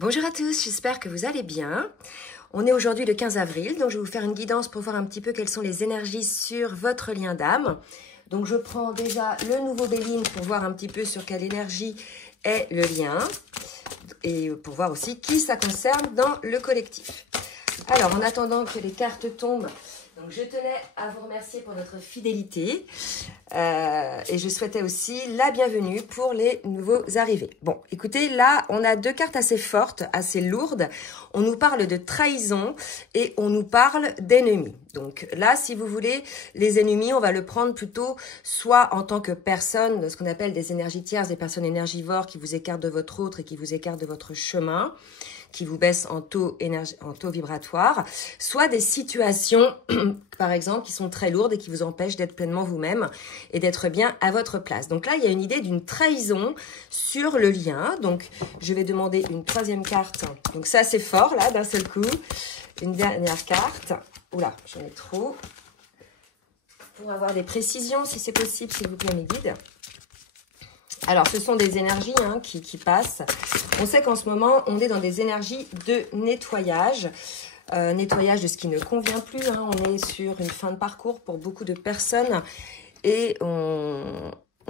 Bonjour à tous, j'espère que vous allez bien. On est aujourd'hui le 15 avril, donc je vais vous faire une guidance pour voir un petit peu quelles sont les énergies sur votre lien d'âme. Donc je prends déjà le nouveau Béline pour voir un petit peu sur quelle énergie est le lien et pour voir aussi qui ça concerne dans le collectif. Alors en attendant que les cartes tombent, donc je tenais à vous remercier pour votre fidélité et je souhaitais aussi la bienvenue pour les nouveaux arrivés. Bon, écoutez, là, on a deux cartes assez fortes, assez lourdes. On nous parle de trahison et on nous parle d'ennemis. Donc là, si vous voulez, les ennemis, on va le prendre plutôt soit en tant que personne, ce qu'on appelle des énergies tierces, des personnes énergivores qui vous écartent de votre autre et qui vous écartent de votre chemin, qui vous baissent en taux vibratoire, soit des situations, par exemple, qui sont très lourdes et qui vous empêchent d'être pleinement vous-même et d'être bien à votre place. Donc là, il y a une idée d'une trahison sur le lien. Donc, je vais demander une troisième carte. Donc ça, c'est fort, là, d'un seul coup. Une dernière carte. Oula, j'en ai trop. Pour avoir des précisions, si c'est possible, s'il vous plaît, mes guides. Alors, ce sont des énergies qui passent. On sait qu'en ce moment, on est dans des énergies de nettoyage. Nettoyage de ce qui ne convient plus. On est sur une fin de parcours pour beaucoup de personnes. Et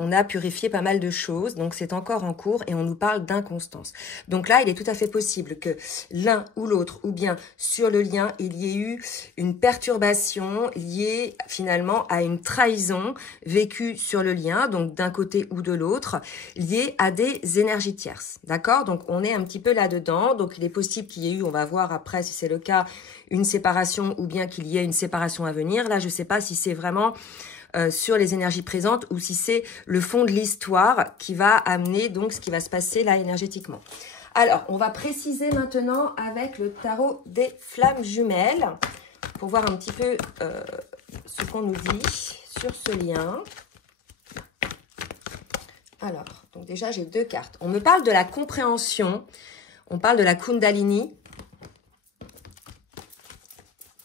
on a purifié pas mal de choses. Donc, c'est encore en cours et on nous parle d'inconstance. Donc là, il est tout à fait possible que l'un ou l'autre, ou bien sur le lien, il y ait eu une perturbation liée finalement à une trahison vécue sur le lien, donc d'un côté ou de l'autre, liée à des énergies tierces. D'accord? Donc, on est un petit peu là-dedans. Donc, il est possible qu'il y ait eu, on va voir après si c'est le cas, une séparation ou bien qu'il y ait une séparation à venir. Là, je ne sais pas si c'est vraiment sur les énergies présentes ou si c'est le fond de l'histoire qui va amener donc ce qui va se passer là énergétiquement. Alors, on va préciser maintenant avec le tarot des flammes jumelles pour voir un petit peu ce qu'on nous dit sur ce lien. Alors, donc déjà j'ai deux cartes. On me parle de la compréhension, on parle de la Kundalini.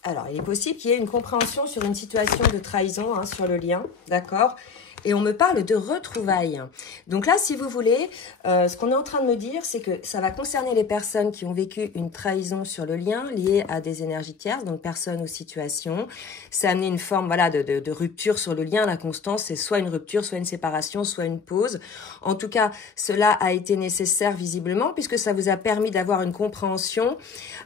Alors, il est possible qu'il y ait une compréhension sur une situation de trahison, sur le lien, d'accord? Et on me parle de retrouvailles. Donc là, si vous voulez, ce qu'on est en train de me dire, c'est que ça va concerner les personnes qui ont vécu une trahison sur le lien liée à des énergies tierces, donc personnes ou situations. Ça a amené une forme de rupture sur le lien. La constance, c'est soit une rupture, soit une séparation, soit une pause. En tout cas, cela a été nécessaire visiblement puisque ça vous a permis d'avoir une compréhension.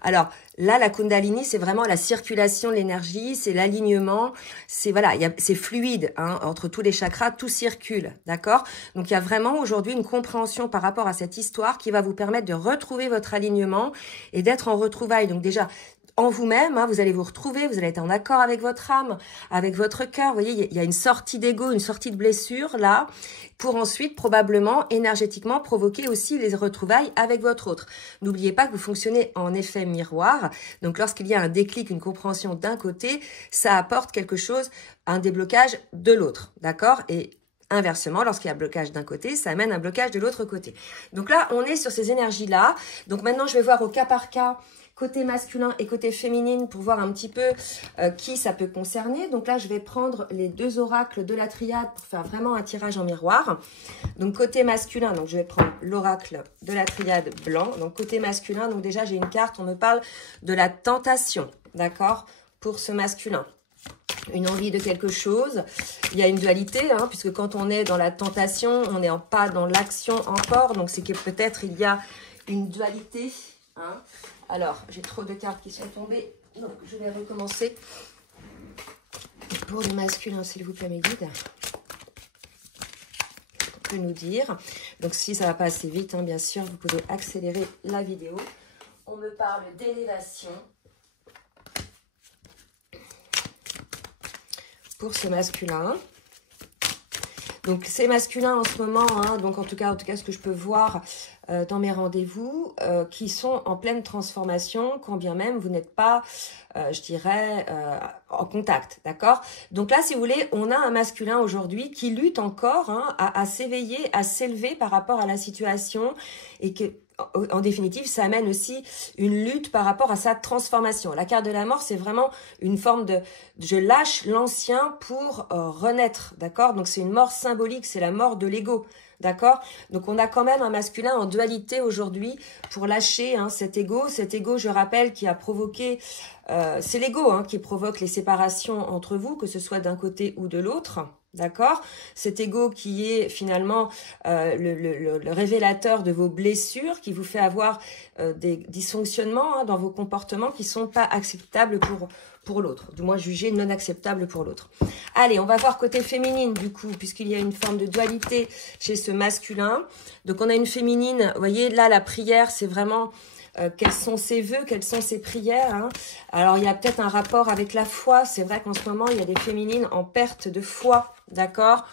Alors, là, la Kundalini, c'est vraiment la circulation de l'énergie, c'est l'alignement, c'est c'est fluide entre tous les chakras, tout circule, d'accord? Donc, il y a vraiment aujourd'hui une compréhension par rapport à cette histoire qui va vous permettre de retrouver votre alignement et d'être en retrouvailles. Donc déjà, en vous-même, vous allez vous retrouver, vous allez être en accord avec votre âme, avec votre cœur. Vous voyez, il y a une sortie d'ego, une sortie de blessure là, pour ensuite probablement énergétiquement provoquer aussi les retrouvailles avec votre autre. N'oubliez pas que vous fonctionnez en effet miroir. Donc lorsqu'il y a un déclic, une compréhension d'un côté, ça apporte quelque chose, un déblocage de l'autre, d'accord? Et inversement, lorsqu'il y a un blocage d'un côté, ça amène un blocage de l'autre côté. Donc là, on est sur ces énergies-là. Donc maintenant, je vais voir au cas par cas côté masculin et côté féminine pour voir un petit peu qui ça peut concerner. Donc là, je vais prendre les deux oracles de la triade pour faire vraiment un tirage en miroir. Donc côté masculin, donc je vais prendre l'oracle de la triade blanc. Donc côté masculin, donc déjà j'ai une carte, on me parle de la tentation, d'accord, pour ce masculin. Une envie de quelque chose. Il y a une dualité, puisque quand on est dans la tentation, on n'est pas dans l'action encore. Donc c'est que peut-être il y a une dualité, Alors, j'ai trop de cartes qui sont tombées, donc je vais recommencer. Pour le masculin, s'il vous plaît, mes guides, on peut nous dire. Donc, si ça ne va pas assez vite, bien sûr, vous pouvez accélérer la vidéo. On me parle d'élévation. Pour ce masculin. Donc, c'est masculin en ce moment, donc en tout cas, ce que je peux voir dans mes rendez-vous, qui sont en pleine transformation, quand bien même vous n'êtes pas, je dirais, en contact, d'accord? Donc là, si vous voulez, on a un masculin aujourd'hui qui lutte encore à s'éveiller, à s'élever par rapport à la situation et que en définitive, ça amène aussi une lutte par rapport à sa transformation. La carte de la mort, c'est vraiment une forme de je lâche l'ancien pour renaître, d'accord? Donc c'est une mort symbolique, c'est la mort de l'ego, D'accord? Donc, on a quand même un masculin en dualité aujourd'hui pour lâcher cet ego. Cet ego, je rappelle, qui a provoqué... c'est l'ego qui provoque les séparations entre vous, que ce soit d'un côté ou de l'autre. D'accord? Cet ego qui est finalement le révélateur de vos blessures, qui vous fait avoir des dysfonctionnements dans vos comportements qui sont pas acceptables pour l'autre, du moins jugés non acceptables pour l'autre. Allez, on va voir côté féminine du coup, puisqu'il y a une forme de dualité chez ce masculin. Donc on a une féminine, vous voyez là la prière c'est vraiment... quels sont ses vœux, quelles sont ses prières. Alors, il y a peut-être un rapport avec la foi. C'est vrai qu'en ce moment, il y a des féminines en perte de foi, d'accord?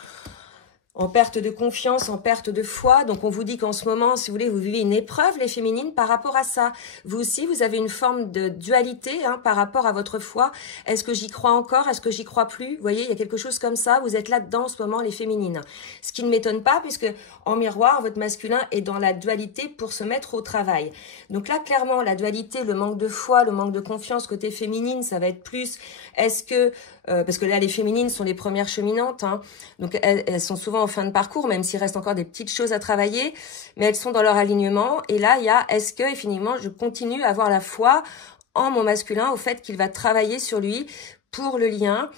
En perte de confiance, en perte de foi. Donc, on vous dit qu'en ce moment, si vous voulez, vous vivez une épreuve, les féminines, par rapport à ça. Vous aussi, vous avez une forme de dualité par rapport à votre foi. Est-ce que j'y crois encore? Est-ce que j'y crois plus? Vous voyez, il y a quelque chose comme ça. Vous êtes là-dedans en ce moment, les féminines. Ce qui ne m'étonne pas, puisque en miroir, votre masculin est dans la dualité pour se mettre au travail. Donc là, clairement, la dualité, le manque de foi, le manque de confiance côté féminine, ça va être plus... Est-ce que... parce que là, les féminines sont les premières cheminantes. Donc, elles sont souvent en fin de parcours, même s'il reste encore des petites choses à travailler. Mais elles sont dans leur alignement. Et là, il y a, est-ce que, finalement, je continue à avoir la foi en mon masculin, au fait qu'il va travailler sur lui pour le lien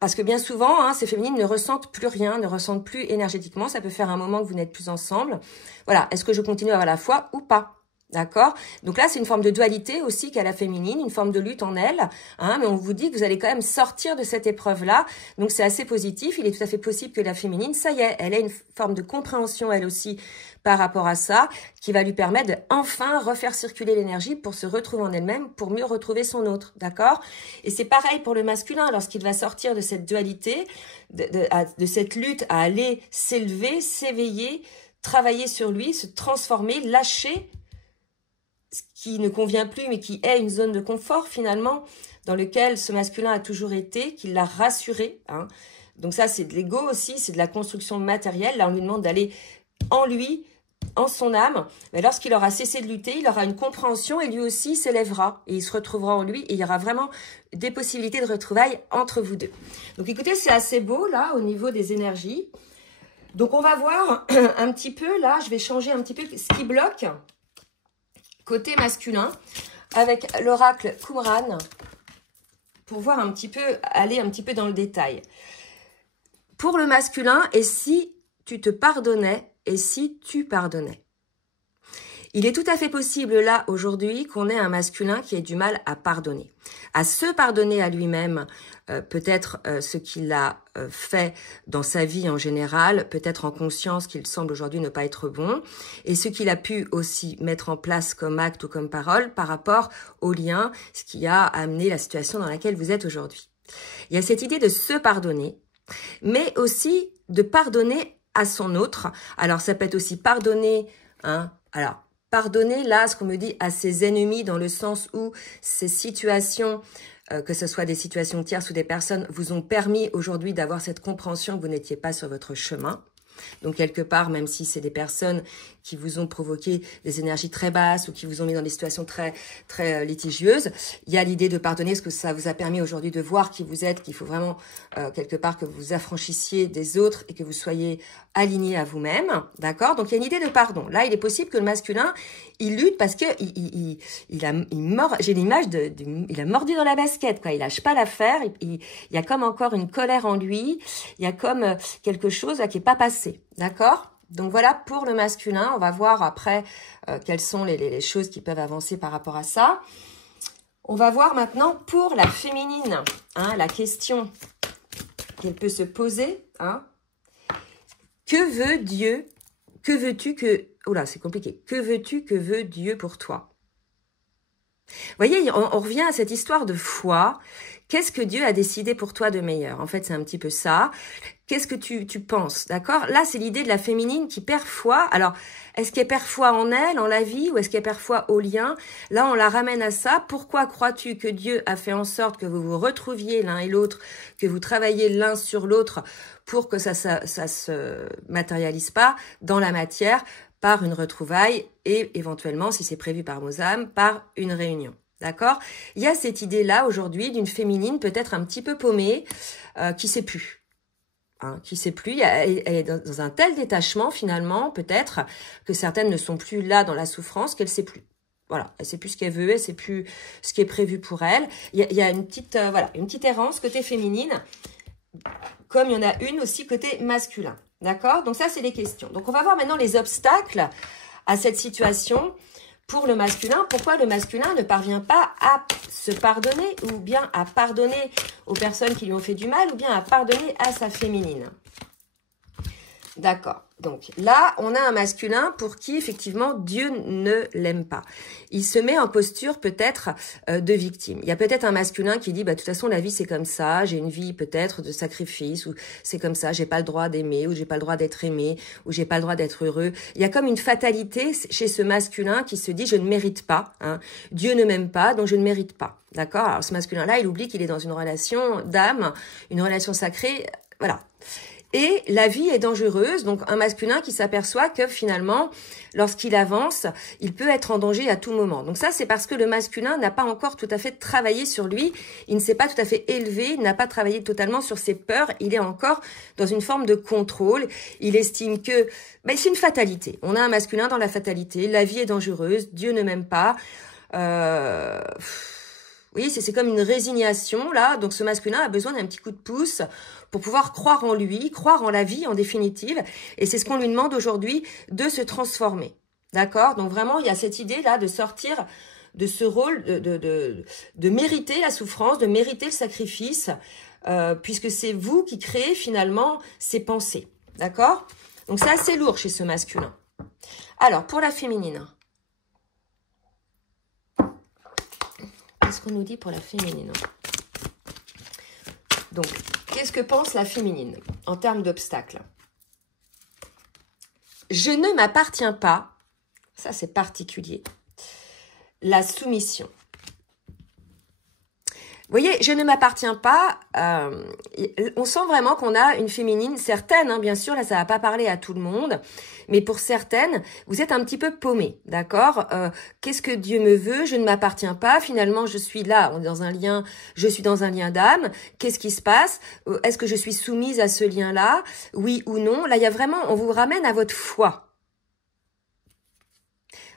parce que bien souvent, ces féminines ne ressentent plus rien, ne ressentent plus énergétiquement. Ça peut faire un moment que vous n'êtes plus ensemble. Voilà, est-ce que je continue à avoir la foi ou pas? D'accord? Donc là, c'est une forme de dualité aussi qu'a la féminine, une forme de lutte en elle. Mais on vous dit que vous allez quand même sortir de cette épreuve-là. Donc c'est assez positif. Il est tout à fait possible que la féminine, ça y est, elle ait une forme de compréhension, elle aussi, par rapport à ça, qui va lui permettre de enfin refaire circuler l'énergie pour se retrouver en elle-même, pour mieux retrouver son autre. D'accord? Et c'est pareil pour le masculin, lorsqu'il va sortir de cette dualité, de cette lutte à aller s'élever, s'éveiller, travailler sur lui, se transformer, lâcher ce qui ne convient plus, mais qui est une zone de confort finalement, dans lequel ce masculin a toujours été, qui l'a rassuré. Donc ça, c'est de l'ego aussi, c'est de la construction matérielle. Là, on lui demande d'aller en lui, en son âme. Mais lorsqu'il aura cessé de lutter, il aura une compréhension et lui aussi s'élèvera. Et il se retrouvera en lui et il y aura vraiment des possibilités de retrouvailles entre vous deux. Donc écoutez, c'est assez beau là, au niveau des énergies. Donc on va voir un petit peu, là, je vais changer un petit peu ce qui bloque. Côté masculin, avec l'oracle Qumran, pour voir un petit peu, aller un petit peu dans le détail. Pour le masculin, et si tu te pardonnais, et si tu pardonnais? Il est tout à fait possible là, aujourd'hui, qu'on ait un masculin qui ait du mal à pardonner. À se pardonner à lui-même, peut-être ce qu'il a fait dans sa vie en général, peut-être en conscience qu'il semble aujourd'hui ne pas être bon, et ce qu'il a pu aussi mettre en place comme acte ou comme parole par rapport au lien, ce qui a amené la situation dans laquelle vous êtes aujourd'hui. Il y a cette idée de se pardonner, mais aussi de pardonner à son autre. Alors ça peut être aussi pardonner, pardonner, là, ce qu'on me dit, à ses ennemis, dans le sens où ces situations, que ce soit des situations tierces ou des personnes, vous ont permis aujourd'hui d'avoir cette compréhension que vous n'étiez pas sur votre chemin. Donc, quelque part, même si c'est des personnes qui vous ont provoqué des énergies très basses ou qui vous ont mis dans des situations très, très litigieuses, il y a l'idée de pardonner, parce que ça vous a permis aujourd'hui de voir qui vous êtes, qu'il faut vraiment, quelque part, que vous vous affranchissiez des autres et que vous soyez aligné à vous-même, d'accord? Donc, il y a une idée de pardon. Là, il est possible que le masculin, il lutte parce que j'ai l'image il a mordu dans la basket, quoi. Il lâche pas l'affaire. Il y a comme encore une colère en lui. Il y a comme quelque chose là qui est pas passé, d'accord? Donc voilà pour le masculin. On va voir après quelles sont les choses qui peuvent avancer par rapport à ça. On va voir maintenant pour la féminine, la question qu'elle peut se poser, Que veut Dieu? Que veux-tu que... Oh là, c'est compliqué. Que veux-tu, que veut Dieu pour toi? Vous voyez, on revient à cette histoire de foi. Qu'est-ce que Dieu a décidé pour toi de meilleur? En fait, c'est un petit peu ça. Qu'est-ce que tu penses, d'accord? Là, c'est l'idée de la féminine qui perd foi. Alors, est-ce qu'elle perd foi en elle, en la vie, ou est-ce qu'elle perd foi au lien? Là, on la ramène à ça. Pourquoi crois-tu que Dieu a fait en sorte que vous vous retrouviez l'un et l'autre, que vous travaillez l'un sur l'autre pour que ça se matérialise pas dans la matière par une retrouvaille et éventuellement, si c'est prévu par vos âmes, par une réunion? D'accord? Il y a cette idée-là aujourd'hui d'une féminine peut-être un petit peu paumée, qui sait plus. hein, qui sait plus, elle est dans un tel détachement finalement, peut-être, que certaines ne sont plus là dans la souffrance, qu'elle sait plus. Voilà, elle sait plus ce qu'elle veut, elle sait plus ce qui est prévu pour elle. Il y a une petite, voilà, une petite errance côté féminine, comme il y en a une aussi côté masculin. D'accord? Donc ça, c'est les questions. Donc on va voir maintenant les obstacles à cette situation pour le masculin. Pourquoi le masculin ne parvient pas à se pardonner, ou bien à pardonner aux personnes qui lui ont fait du mal, ou bien à pardonner à sa féminine. D'accord. Donc là, on a un masculin pour qui, effectivement, Dieu ne l'aime pas. Il se met en posture peut-être de victime. Il y a peut-être un masculin qui dit, bah, de toute façon, la vie, c'est comme ça. J'ai une vie peut-être de sacrifice, ou c'est comme ça, j'ai pas le droit d'aimer, ou j'ai pas le droit d'être aimé, ou j'ai pas le droit d'être heureux. Il y a comme une fatalité chez ce masculin qui se dit, je ne mérite pas. Hein. Dieu ne m'aime pas, donc je ne mérite pas. D'accord? Alors ce masculin-là, il oublie qu'il est dans une relation d'âme, une relation sacrée. Voilà. Et la vie est dangereuse, donc un masculin qui s'aperçoit que finalement, lorsqu'il avance, il peut être en danger à tout moment. Donc ça, c'est parce que le masculin n'a pas encore tout à fait travaillé sur lui, il ne s'est pas tout à fait élevé, il n'a pas travaillé totalement sur ses peurs, il est encore dans une forme de contrôle. Il estime que c'est une fatalité. On a un masculin dans la fatalité, la vie est dangereuse, Dieu ne m'aime pas. Oui, c'est comme une résignation, là. Donc, ce masculin a besoin d'un petit coup de pouce pour pouvoir croire en lui, croire en la vie, en définitive. Et c'est ce qu'on lui demande aujourd'hui, de se transformer. D'accord? Donc, vraiment, il y a cette idée-là de sortir de ce rôle de mériter la souffrance, de mériter le sacrifice, puisque c'est vous qui créez, finalement, ces pensées. D'accord? Donc, c'est assez lourd chez ce masculin. Alors, pour la féminine. Qu'est-ce qu'on nous dit pour la féminine? Donc, qu'est-ce que pense la féminine en termes d'obstacles? Je ne m'appartiens pas, ça c'est particulier, la soumission. Vous voyez, je ne m'appartiens pas, on sent vraiment qu'on a une féminine, certaines, hein, bien sûr, là ça va pas parler à tout le monde, mais pour certaines, vous êtes un petit peu paumées, d'accord? Qu'est-ce que Dieu me veut? Je ne m'appartiens pas, finalement je suis là, on est dans un lien, je suis dans un lien d'âme, qu'est-ce qui se passe? Est-ce que je suis soumise à ce lien-là? Oui ou non? Là, il y a vraiment, on vous ramène à votre foi.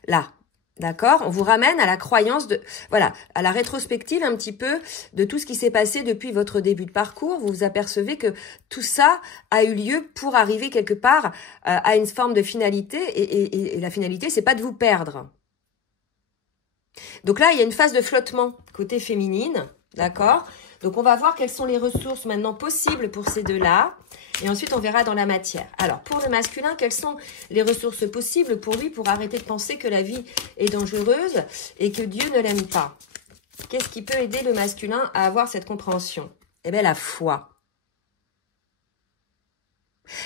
Là. D'accord? On vous ramène à la croyance voilà, à la rétrospective un petit peu de tout ce qui s'est passé depuis votre début de parcours. Vous vous apercevez que tout ça a eu lieu pour arriver quelque part à une forme de finalité. Et la finalité, c'est pas de vous perdre. Donc là, il y a une phase de flottement côté féminine. D'accord? Donc, on va voir quelles sont les ressources maintenant possibles pour ces deux-là. Et ensuite, on verra dans la matière. Alors, pour le masculin, quelles sont les ressources possibles pour lui pour arrêter de penser que la vie est dangereuse et que Dieu ne l'aime pas? Qu'est-ce qui peut aider le masculin à avoir cette compréhension? Eh bien, la foi.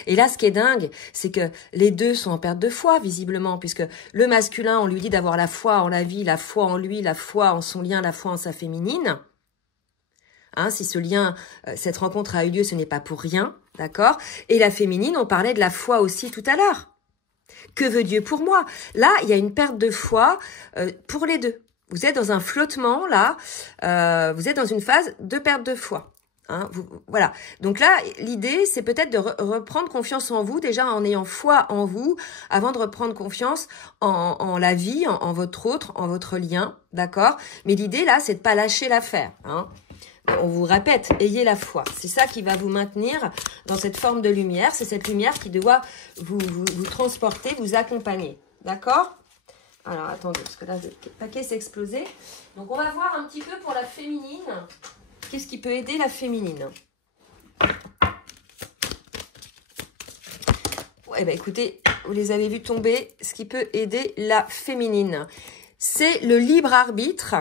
Et là, ce qui est dingue, c'est que les deux sont en perte de foi, visiblement, puisque le masculin, on lui dit d'avoir la foi en la vie, la foi en lui, la foi en son lien, la foi en sa féminine. Hein, si ce lien, cette rencontre a eu lieu, ce n'est pas pour rien, d'accord? Et la féminine, on parlait de la foi aussi tout à l'heure. Que veut Dieu pour moi? Là, il y a une perte de foi pour les deux. Vous êtes dans un flottement, là, vous êtes dans une phase de perte de foi. Hein, voilà. Donc là, l'idée, c'est peut-être de reprendre confiance en vous, déjà en ayant foi en vous, avant de reprendre confiance en la vie, en votre autre, en votre lien, d'accord? Mais l'idée, là, c'est de pas lâcher l'affaire, hein. On vous répète, ayez la foi. C'est ça qui va vous maintenir dans cette forme de lumière. C'est cette lumière qui doit vous transporter, vous accompagner. D'accord? Alors, attendez, parce que là, le paquet s'est explosé. Donc, on va voir un petit peu pour la féminine. Qu'est-ce qui peut aider la féminine? Eh bien, écoutez, vous les avez vus tomber. Ce qui peut aider la féminine, c'est le libre arbitre.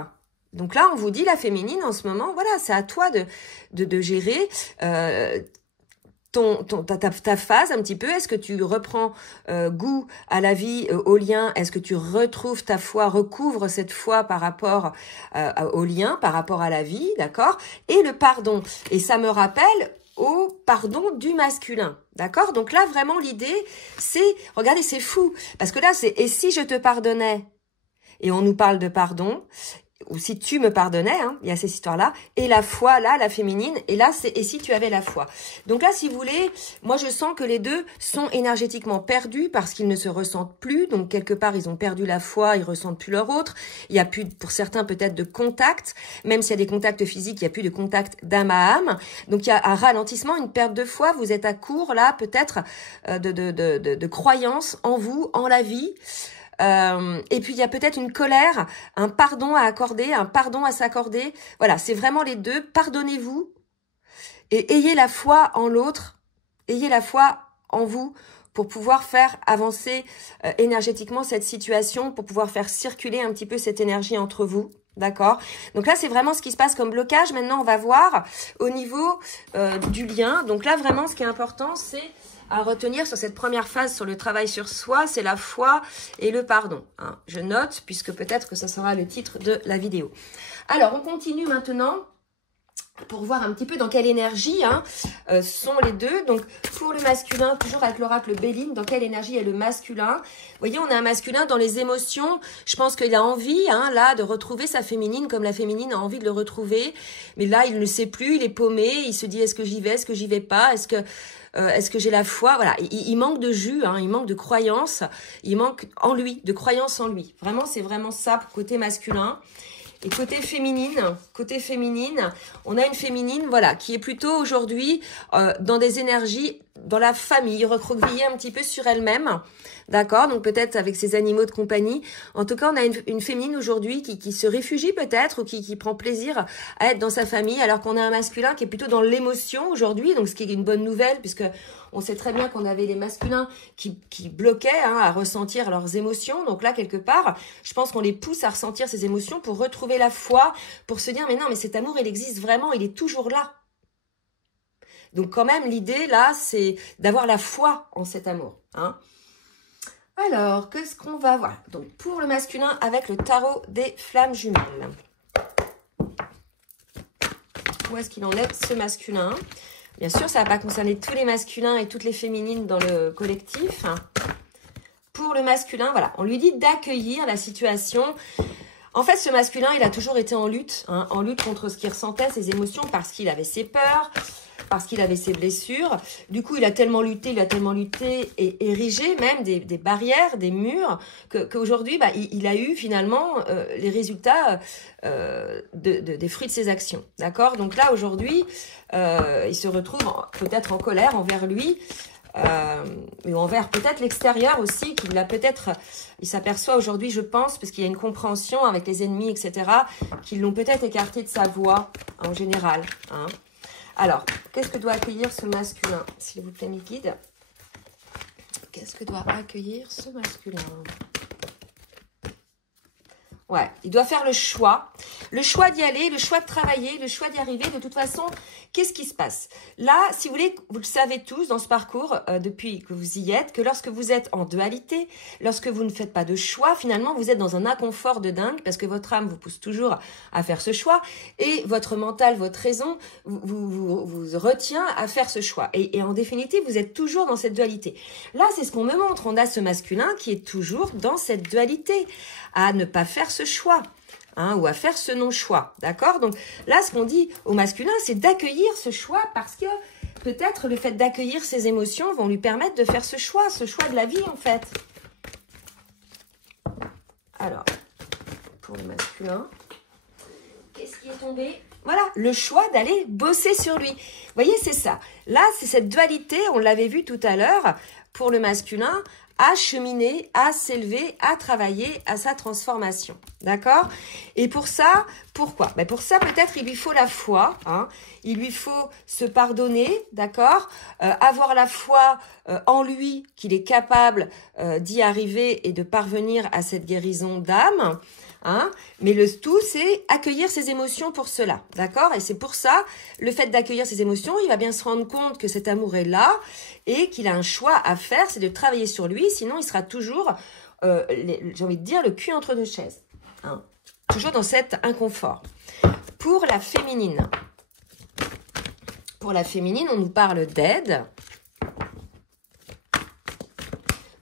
Donc là, on vous dit, la féminine, en ce moment, voilà, c'est à toi de gérer ta phase un petit peu. Est-ce que tu reprends goût à la vie, au lien? Est-ce que tu retrouves ta foi, recouvres cette foi par rapport au lien, par rapport à la vie, d'accord? Et le pardon. Et ça me rappelle au pardon du masculin, d'accord? Donc là, vraiment, l'idée, c'est, regardez, c'est fou. Parce que là, c'est, et si je te pardonnais? Et on nous parle de pardon. ou si tu me pardonnais, hein, il y a cette histoire-là, et la foi, là, la féminine, et là, c'est et si tu avais la foi. Donc là, si vous voulez, moi, je sens que les deux sont énergétiquement perdus parce qu'ils ne se ressentent plus, donc quelque part, ils ont perdu la foi, ils ressentent plus leur autre, il n'y a plus, pour certains, peut-être de contact, même s'il y a des contacts physiques, il n'y a plus de contact d'âme à âme, donc il y a un ralentissement, une perte de foi, vous êtes à court, là, peut-être, de croyance en vous, en la vie. Et puis il y a peut-être une colère, un pardon à accorder, un pardon à s'accorder. Voilà, c'est vraiment les deux. Pardonnez-vous et ayez la foi en l'autre, ayez la foi en vous pour pouvoir faire avancer énergétiquement cette situation, pour pouvoir faire circuler un petit peu cette énergie entre vous. D'accord? Donc là, c'est vraiment ce qui se passe comme blocage. Maintenant, on va voir au niveau du lien. Donc là, vraiment, ce qui est important, c'est à retenir sur cette première phase, sur le travail sur soi, c'est la foi et le pardon. Hein. Je note, puisque peut-être que ça sera le titre de la vidéo. Alors, on continue maintenant pour voir un petit peu dans quelle énergie sont les deux. Donc, pour le masculin, toujours avec l'oracle Béline, dans quelle énergie est le masculin? Vous voyez, on a un masculin dans les émotions. Je pense qu'il a envie, là, de retrouver sa féminine, comme la féminine a envie de le retrouver. Mais là, il ne sait plus, il est paumé. Il se dit, est-ce que j'y vais, est-ce que j'y vais pas? Est-ce que j'ai la foi? Voilà, il manque de jus, il manque de croyance, il manque en lui, de croyance en lui. Vraiment, c'est vraiment ça pour côté masculin. Et côté féminine, on a une féminine, voilà, qui est plutôt aujourd'hui dans des énergies, dans la famille, recroquevillée un petit peu sur elle-même, d'accord? Donc peut-être avec ses animaux de compagnie. En tout cas, on a une féminine aujourd'hui qui se réfugie peut-être ou qui prend plaisir à être dans sa famille, alors qu'on a un masculin qui est plutôt dans l'émotion aujourd'hui, donc ce qui est une bonne nouvelle, puisque on sait très bien qu'on avait les masculins qui bloquaient à ressentir leurs émotions. Donc là, quelque part, je pense qu'on les pousse à ressentir ces émotions pour retrouver la foi, pour se dire, mais non, mais cet amour, il existe vraiment, il est toujours là. Donc quand même, l'idée, là, c'est d'avoir la foi en cet amour. Alors, qu'est-ce qu'on va voir? Donc, pour le masculin, avec le tarot des flammes jumelles. Où est-ce qu'il en est, ce masculin? Bien sûr, ça ne va pas concerner tous les masculins et toutes les féminines dans le collectif. Pour le masculin, voilà, on lui dit d'accueillir la situation. En fait, ce masculin, il a toujours été en lutte contre ce qu'il ressentait, ses émotions, parce qu'il avait ses peurs, parce qu'il avait ses blessures. Du coup, il a tellement lutté et érigé même des barrières, des murs, qu'aujourd'hui, il a eu finalement les résultats des fruits de ses actions. D'accord? Donc là, aujourd'hui, il se retrouve peut-être en colère envers lui, mais envers peut-être l'extérieur aussi, qu'il a peut-être, il s'aperçoit aujourd'hui, je pense, parce qu'il y a une compréhension avec les ennemis, etc., qu'ils l'ont peut-être écarté de sa voix en général. Alors, qu'est-ce que doit accueillir ce masculin? S'il vous plaît, mes guides. Qu'est-ce que doit accueillir ce masculin? Ouais, il doit faire le choix d'y aller, le choix de travailler, le choix d'y arriver. De toute façon, qu'est-ce qui se passe? Là, si vous voulez, vous le savez tous dans ce parcours, depuis que vous y êtes, que lorsque vous êtes en dualité, lorsque vous ne faites pas de choix, finalement, vous êtes dans un inconfort de dingue parce que votre âme vous pousse toujours à faire ce choix et votre mental, votre raison vous retient à faire ce choix. Et en définitive, vous êtes toujours dans cette dualité. Là, c'est ce qu'on me montre. On a ce masculin qui est toujours dans cette dualité, à ne pas faire ce choix, ou à faire ce non-choix, d'accord? Donc là, ce qu'on dit au masculin, c'est d'accueillir ce choix parce que peut-être le fait d'accueillir ses émotions vont lui permettre de faire ce choix de la vie en fait. Alors, pour le masculin, qu'est-ce qui est tombé? Voilà, le choix d'aller bosser sur lui. Vous voyez, c'est ça. Là, c'est cette dualité, on l'avait vu tout à l'heure, pour le masculin, à cheminer, à s'élever, à travailler à sa transformation. D'accord? Et pour ça, pourquoi? Pour ça, peut-être, il lui faut la foi. Il lui faut se pardonner, d'accord? Avoir la foi en lui, qu'il est capable d'y arriver et de parvenir à cette guérison d'âme. Mais le tout, c'est accueillir ses émotions pour cela, d'accord? Et c'est pour ça, le fait d'accueillir ses émotions, il va bien se rendre compte que cet amour est là et qu'il a un choix à faire, c'est de travailler sur lui, sinon il sera toujours, j'ai envie de dire, le cul entre deux chaises. Toujours dans cet inconfort. Pour la féminine, on nous parle d'aide.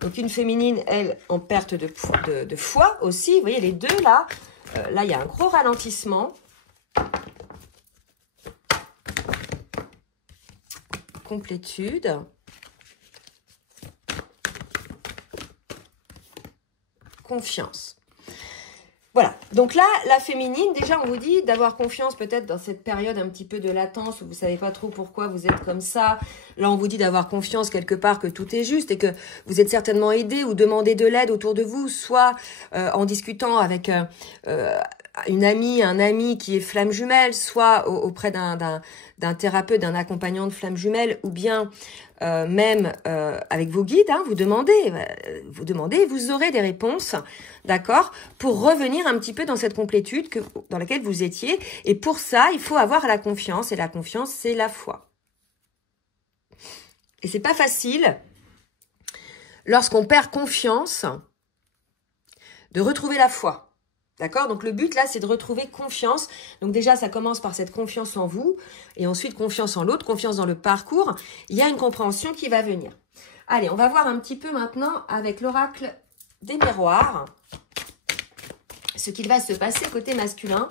Donc, une féminine, elle, en perte de foi aussi. Vous voyez, les deux, là, là, il y a un gros ralentissement. Complétude. Confiance. Voilà, donc là, la féminine, déjà, on vous dit d'avoir confiance peut-être dans cette période un petit peu de latence où vous ne savez pas trop pourquoi vous êtes comme ça. Là, on vous dit d'avoir confiance quelque part que tout est juste et que vous êtes certainement aidé ou demandé de l'aide autour de vous, soit en discutant avec une amie, un ami qui est flamme jumelle, soit auprès d'un thérapeute, d'un accompagnant de flamme jumelle, ou bien même avec vos guides, hein, vous demandez, vous aurez des réponses, d'accord, pour revenir un petit peu dans cette complétude dans laquelle vous étiez. Et pour ça, il faut avoir la confiance, et la confiance, c'est la foi. Et c'est pas facile, lorsqu'on perd confiance, de retrouver la foi. D'accord? Donc, le but, là, c'est de retrouver confiance. Donc, déjà, ça commence par cette confiance en vous et ensuite confiance en l'autre, confiance dans le parcours. Il y a une compréhension qui va venir. Allez, on va voir un petit peu maintenant avec l'oracle des miroirs ce qu'il va se passer côté masculin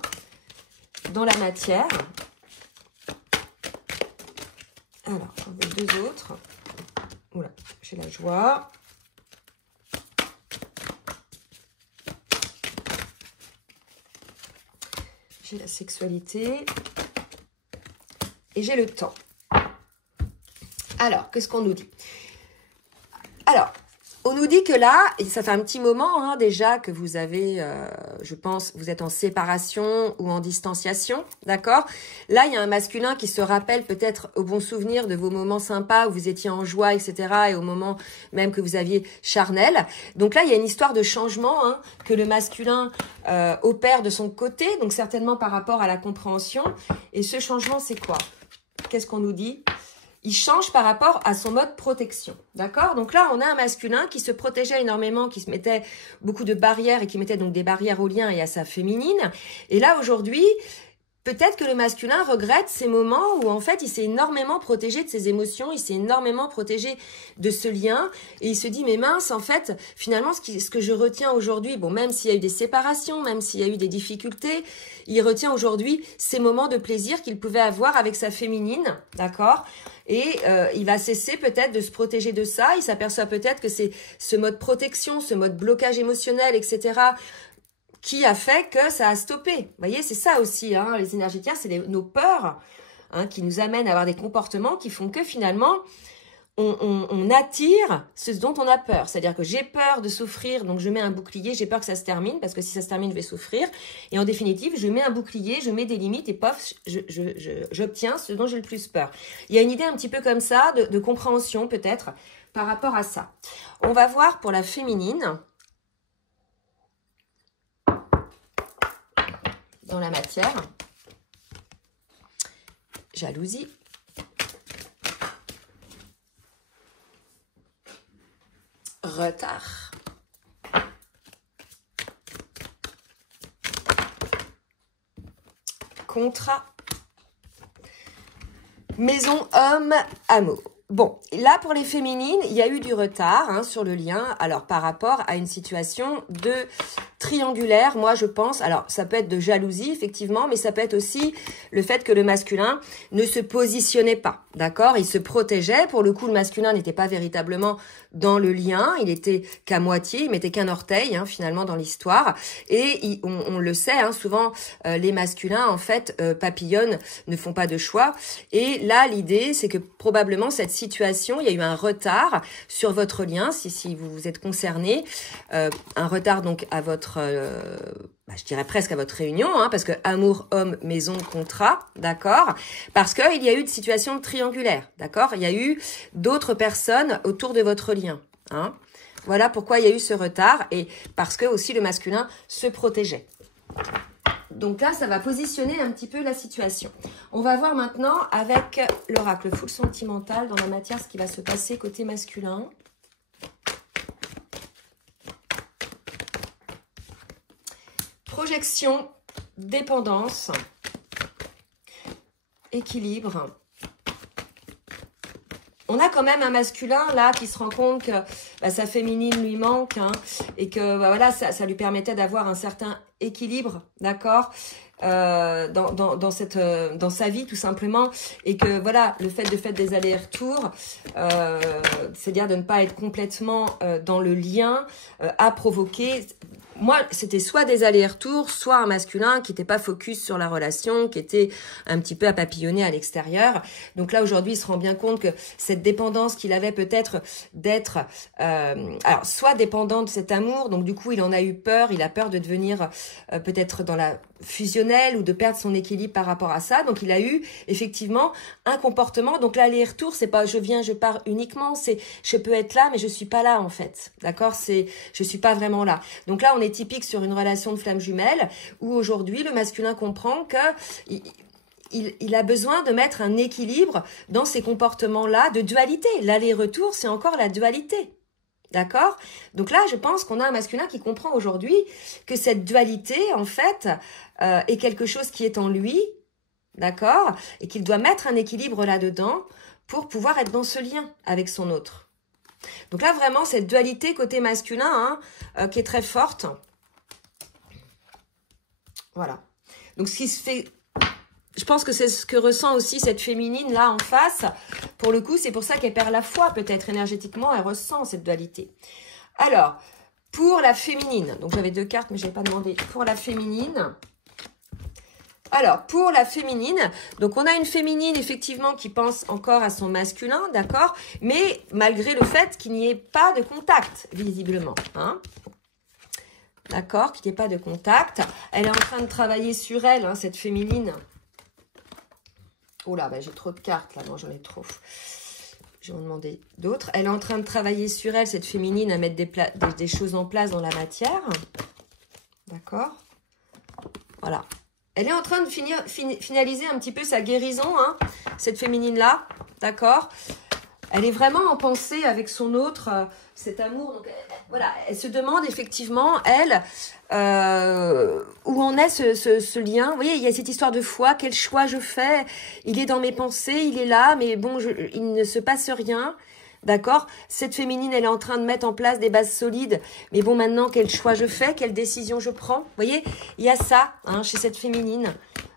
dans la matière. Alors, j'en veux deux autres. Oula, j'ai la joie. J'ai la sexualité et j'ai le temps. Alors, qu'est-ce qu'on nous dit? Alors, on nous dit que là, et ça fait un petit moment hein, déjà que vous avez, je pense, vous êtes en séparation ou en distanciation, d'accord? Là, il y a un masculin qui se rappelle peut-être au bon souvenir de vos moments sympas où vous étiez en joie, etc. et au moment même que vous aviez charnel. Donc là, il y a une histoire de changement hein, que le masculin opère de son côté, donc certainement par rapport à la compréhension. Et ce changement, c'est quoi? Qu'est-ce qu'on nous dit? Il change par rapport à son mode protection, d'accord? Donc là, on a un masculin qui se protégeait énormément, qui se mettait beaucoup de barrières et qui mettait donc des barrières au lien et à sa féminine. Et là, aujourd'hui, peut-être que le masculin regrette ces moments où en fait, il s'est énormément protégé de ses émotions, il s'est énormément protégé de ce lien et il se dit, mais mince, en fait, finalement, ce que je retiens aujourd'hui, bon, même s'il y a eu des séparations, même s'il y a eu des difficultés, il retient aujourd'hui ces moments de plaisir qu'il pouvait avoir avec sa féminine, d'accord? Et il va cesser peut-être de se protéger de ça. Il s'aperçoit peut-être que c'est ce mode protection, ce mode blocage émotionnel, etc., qui a fait que ça a stoppé. Vous voyez, c'est ça aussi, hein, les énergéticiens, c'est nos peurs hein, qui nous amènent à avoir des comportements qui font que finalement, on attire ce dont on a peur. C'est-à-dire que j'ai peur de souffrir, donc je mets un bouclier, j'ai peur que ça se termine, parce que si ça se termine, je vais souffrir. Et en définitive, je mets un bouclier, je mets des limites et pof, j'obtiens ce dont j'ai le plus peur. Il y a une idée un petit peu comme ça, de compréhension peut-être, par rapport à ça. On va voir pour la féminine, dans la matière, jalousie. Retard. Contrat. Maison, homme, amour. Bon, là pour les féminines, il y a eu du retard hein, sur le lien. Alors par rapport à une situation de triangulaire, moi je pense, alors ça peut être de jalousie effectivement, mais ça peut être aussi le fait que le masculin ne se positionnait pas, d'accord? Il se protégeait, pour le coup le masculin n'était pas véritablement dans le lien, il était qu'à moitié, il mettait qu'un orteil hein, finalement dans l'histoire, et on le sait, hein, souvent les masculins en fait papillonnent, ne font pas de choix, et là l'idée c'est que probablement cette situation, il y a eu un retard sur votre lien, si vous êtes concerné, un retard donc à votre je dirais presque à votre réunion, hein, parce que amour, homme, maison, contrat, d'accord? Parce qu'il y a eu de situations triangulaires, d'accord? Il y a eu d'autres personnes autour de votre lien, hein? Voilà pourquoi il y a eu ce retard et parce que aussi le masculin se protégeait. Donc là, ça va positionner un petit peu la situation. On va voir maintenant avec l'oracle full sentimental dans la matière ce qui va se passer côté masculin. Projection, dépendance, équilibre, on a quand même un masculin là qui se rend compte que bah, sa féminine lui manque hein, et que bah, voilà, ça lui permettait d'avoir un certain équilibre, d'accord, dans sa vie tout simplement, et que voilà, le fait des allers-retours, c'est-à-dire de ne pas être complètement dans le lien, a provoqué. Moi, c'était soit des allers-retours, soit un masculin qui n'était pas focus sur la relation, qui était un petit peu à papillonner à l'extérieur. Donc là, aujourd'hui, il se rend bien compte que cette dépendance qu'il avait peut-être d'être, alors soit dépendant de cet amour, donc du coup, il en a eu peur, il a peur de devenir peut-être dans la fusionnelle ou de perdre son équilibre par rapport à ça. Donc, il a eu effectivement un comportement. Donc, l'aller-retour, c'est pas je viens, je pars uniquement, c'est je peux être là, mais je suis pas là en fait. D'accord? C'est je suis pas vraiment là. Donc là, on est typique sur une relation de flamme jumelle où aujourd'hui, le masculin comprend que il a besoin de mettre un équilibre dans ces comportements-là de dualité. L'aller-retour, c'est encore la dualité. D'accord? Donc là, je pense qu'on a un masculin qui comprend aujourd'hui que cette dualité, en fait, est quelque chose qui est en lui, d'accord? Et qu'il doit mettre un équilibre là-dedans pour pouvoir être dans ce lien avec son autre. Donc là, vraiment, cette dualité côté masculin, hein, qui est très forte. Voilà. Donc, ce qui se fait... Je pense que c'est ce que ressent aussi cette féminine là en face. Pour le coup, c'est pour ça qu'elle perd la foi peut-être énergétiquement. Elle ressent cette dualité. Alors, pour la féminine. Donc, j'avais 2 cartes, mais je n'avais pas demandé. Pour la féminine. Alors, pour la féminine. Donc, on a une féminine effectivement qui pense encore à son masculin, d'accord? Mais malgré le fait qu'il n'y ait pas de contact, visiblement. Hein? D'accord? Qu'il n'y ait pas de contact. Elle est en train de travailler sur elle, hein, cette féminine. Oh là, ben j'ai trop de cartes là, non j'en ai trop. Je vais en demander d'autres. Elle est en train de travailler sur elle, cette féminine, à mettre des choses en place dans la matière. D'accord? Voilà. Elle est en train de finaliser un petit peu sa guérison, hein, cette féminine-là. D'accord? Elle est vraiment en pensée avec son autre, cet amour. Donc, voilà, elle se demande effectivement, elle, où en est ce lien. Vous voyez, il y a cette histoire de foi. Quel choix je fais? Il est dans mes pensées, il est là, mais bon, il ne se passe rien. D'accord? Cette féminine, elle est en train de mettre en place des bases solides. Mais bon, maintenant, quel choix je fais? Quelle décision je prends? Vous voyez, il y a ça hein, chez cette féminine.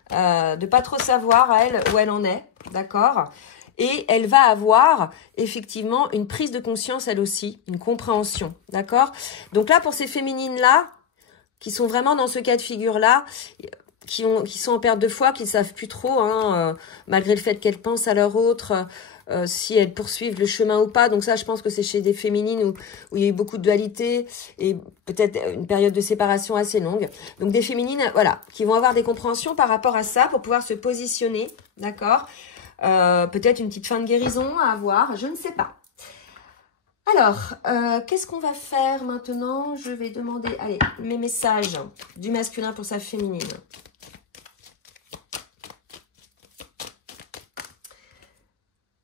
De pas trop savoir, elle, où elle en est. D'accord? Et elle va avoir effectivement une prise de conscience, elle aussi, une compréhension, d'accord? Donc là, pour ces féminines-là, qui sont vraiment dans ce cas de figure-là, qui sont en perte de foi, qui ne savent plus trop, hein, malgré le fait qu'elles pensent à leur autre, si elles poursuivent le chemin ou pas. Donc ça, je pense que c'est chez des féminines où il y a eu beaucoup de dualité et peut-être une période de séparation assez longue. Donc des féminines, voilà, qui vont avoir des compréhensions par rapport à ça pour pouvoir se positionner, d'accord? Peut-être une petite fin de guérison à avoir, je ne sais pas. Alors, qu'est-ce qu'on va faire maintenant? Je vais demander, allez, mes messages du masculin pour sa féminine.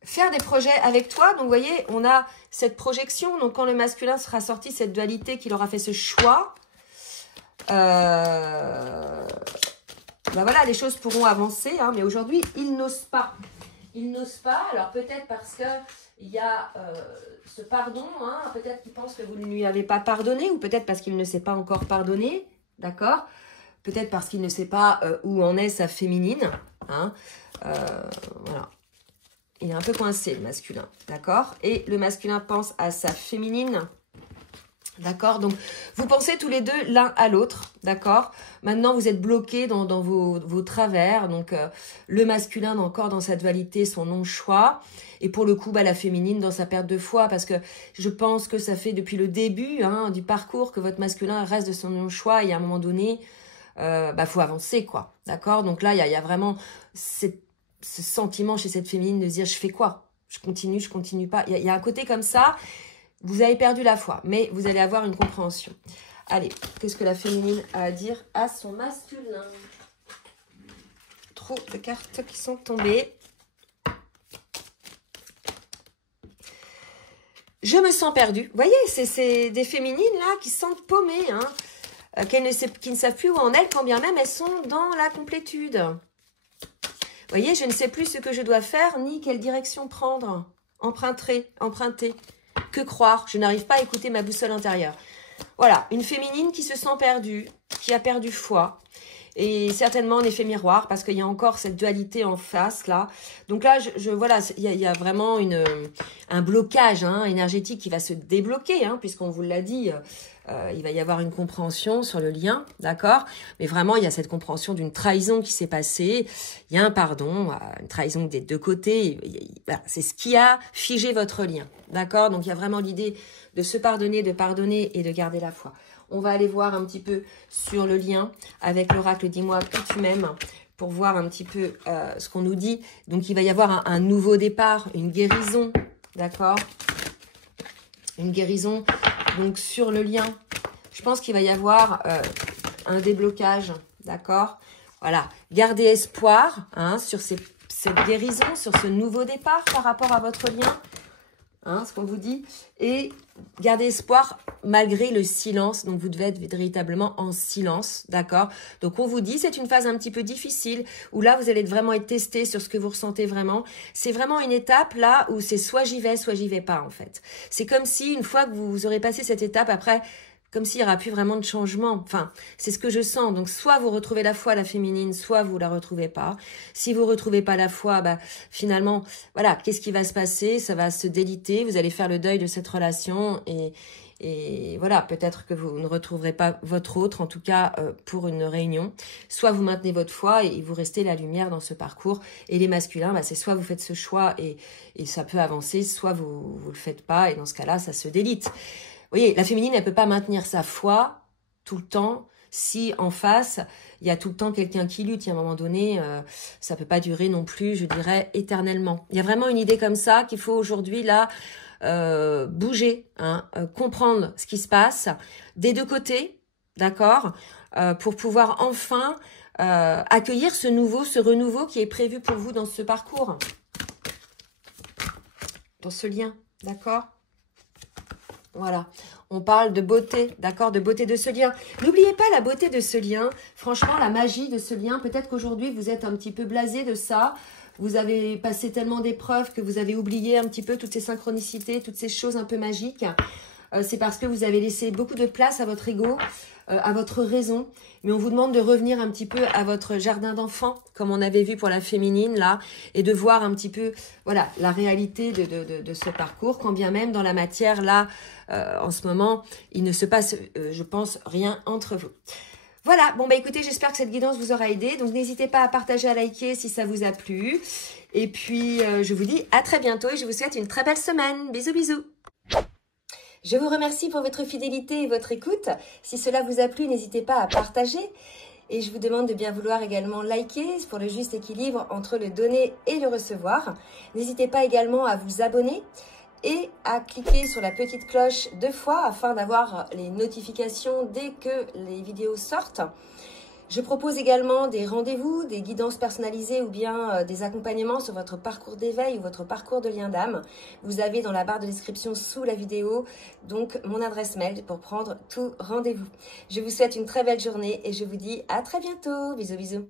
Faire des projets avec toi, donc vous voyez, on a cette projection, donc quand le masculin sera sorti, cette dualité qu'il aura fait ce choix, ben voilà, les choses pourront avancer, hein, mais aujourd'hui, il n'ose pas. Il n'ose pas, alors peut-être parce que il y a ce pardon, hein, peut-être qu'il pense que vous ne lui avez pas pardonné, ou peut-être parce qu'il ne s'est pas encore pardonné, d'accord? Peut-être parce qu'il ne sait pas où en est sa féminine, hein, voilà. Il est un peu coincé, le masculin, d'accord? Et le masculin pense à sa féminine, d'accord? Donc, vous pensez tous les deux l'un à l'autre, d'accord? Maintenant, vous êtes bloqués dans vos travers. Donc, le masculin encore dans sa dualité, son non-choix. Et pour le coup, bah, la féminine dans sa perte de foi. Parce que je pense que ça fait depuis le début hein, du parcours que votre masculin reste de son non-choix. Et à un moment donné, bah, faut avancer, quoi. D'accord? Donc là, il y a vraiment ce sentiment chez cette féminine de se dire, je fais quoi? Je continue pas. Il y a un côté comme ça. Vous avez perdu la foi, mais vous allez avoir une compréhension. Allez, qu'est-ce que la féminine a à dire à son masculin? Trop de cartes qui sont tombées. Je me sens perdue. Vous voyez, c'est des féminines là qui se sentent paumées, hein, qui ne savent plus où en elles, quand bien même elles sont dans la complétude. Vous voyez, je ne sais plus ce que je dois faire, ni quelle direction prendre. Empruntez. Que croire? Je n'arrive pas à écouter ma boussole intérieure. Voilà, une féminine qui se sent perdue, qui a perdu foi. Et certainement en effet miroir, parce qu'il y a encore cette dualité en face, là. Donc là, voilà, il y a vraiment un blocage énergétique qui va se débloquer, puisqu'on vous l'a dit, il va y avoir une compréhension sur le lien, d'accord? Mais vraiment, il y a cette compréhension d'une trahison qui s'est passée. Il y a un pardon, une trahison des deux côtés. Voilà, c'est ce qui a figé votre lien, d'accord? Donc, il y a vraiment l'idée de se pardonner, de pardonner et de garder la foi. On va aller voir un petit peu sur le lien avec l'oracle Dis-moi que tu m'aimes pour voir un petit peu ce qu'on nous dit. Donc, il va y avoir un nouveau départ, une guérison, d'accord? Une guérison, donc sur le lien. Je pense qu'il va y avoir un déblocage, d'accord? Voilà, gardez espoir sur cette guérison, sur ce nouveau départ par rapport à votre lien. Ce qu'on vous dit, et gardez espoir malgré le silence, donc vous devez être véritablement en silence, d'accord? Donc on vous dit, c'est une phase un petit peu difficile, où là vous allez vraiment être testé sur ce que vous ressentez vraiment. C'est vraiment une étape là où c'est soit j'y vais pas en fait. C'est comme si une fois que vous aurez passé cette étape, après, comme s'il n'y aura plus vraiment de changement. Enfin, c'est ce que je sens. Donc, soit vous retrouvez la foi, la féminine, soit vous la retrouvez pas. Si vous retrouvez pas la foi, finalement, voilà, qu'est-ce qui va se passer? Ça va se déliter. Vous allez faire le deuil de cette relation et voilà, peut-être que vous ne retrouverez pas votre autre, en tout cas pour une réunion. Soit vous maintenez votre foi et vous restez la lumière dans ce parcours. Et les masculins, c'est soit vous faites ce choix et ça peut avancer, soit vous le faites pas et dans ce cas-là, ça se délite. Vous voyez, la féminine, elle peut pas maintenir sa foi tout le temps si en face, il y a tout le temps quelqu'un qui lutte. Et à un moment donné, ça peut pas durer non plus, je dirais, éternellement. Il y a vraiment une idée comme ça qu'il faut aujourd'hui, là, bouger, comprendre ce qui se passe des deux côtés, d'accord, pour pouvoir enfin accueillir ce renouveau qui est prévu pour vous dans ce parcours, dans ce lien, d'accord? Voilà, on parle de beauté, d'accord, de beauté de ce lien. N'oubliez pas la beauté de ce lien, franchement, la magie de ce lien. Peut-être qu'aujourd'hui, vous êtes un petit peu blasé de ça. Vous avez passé tellement d'épreuves que vous avez oublié un petit peu toutes ces synchronicités, toutes ces choses un peu magiques. C'est parce que vous avez laissé beaucoup de place à votre ego, à votre raison. Mais on vous demande de revenir un petit peu à votre jardin d'enfant, comme on avait vu pour la féminine, là, et de voir un petit peu, voilà, la réalité de ce parcours, quand bien même dans la matière, là, en ce moment, il ne se passe, je pense, rien entre vous. Voilà, bon, écoutez, j'espère que cette guidance vous aura aidé. Donc, n'hésitez pas à partager, à liker si ça vous a plu. Et puis, je vous dis à très bientôt et je vous souhaite une très belle semaine. Bisous, bisous. Je vous remercie pour votre fidélité et votre écoute. Si cela vous a plu, n'hésitez pas à partager. Et je vous demande de bien vouloir également liker pour le juste équilibre entre le donner et le recevoir. N'hésitez pas également à vous abonner et à cliquer sur la petite cloche 2 fois afin d'avoir les notifications dès que les vidéos sortent. Je propose également des rendez-vous, des guidances personnalisées ou bien des accompagnements sur votre parcours d'éveil ou votre parcours de lien d'âme. Vous avez dans la barre de description sous la vidéo donc mon adresse mail pour prendre tout rendez-vous. Je vous souhaite une très belle journée et je vous dis à très bientôt. Bisous, bisous.